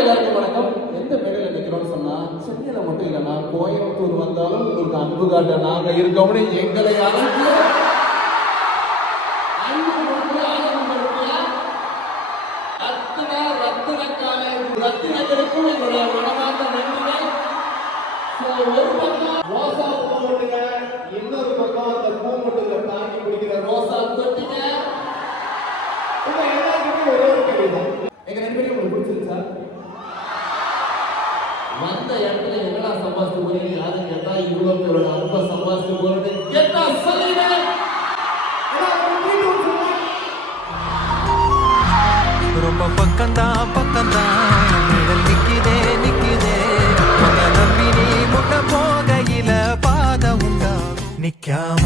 எல்லாருக்கும் வணக்கம். எந்த மேடையில் நிற்கிறோம்னு சொன்னா சென்னையில மட்டும் இல்லைன்னா கோயம்புத்தூர் வந்தாலும் உங்களுக்கு அன்பு காட்ட நாங்க இருக்கோம்னு எங்களை அழைத்து ரத்தினங்களுக்கும் எங்களுடைய மனமார்ந்த நன்றிகள். ஒரு பக்கம் ரோசா பூ மட்டுங்க, இன்னொரு பக்கம் அந்த பூ மட்டுங்க தாங்கி பிடிக்கிற ரோசா தொட்டிங்க. எல்லாருக்குமே ஒரே ஒரு கேள்வி, எங்க ரெண்டு பேரும் உங்களுக்கு பிடிச்சிருச்சா? வந்த இடத்துல என்னடா சம்பாதிச்சு போறீங்க யாரும் கேட்டா இவ்வளவு பேரோட அன்பை சம்பாதிச்சு போறது கேட்டா சொல்லுங்க. ரொம்ப பக்கம்தான் நிழல் நிக்குதே நம்பி நீ முன்ன போகையில பாதம் உண்டா நிக்காம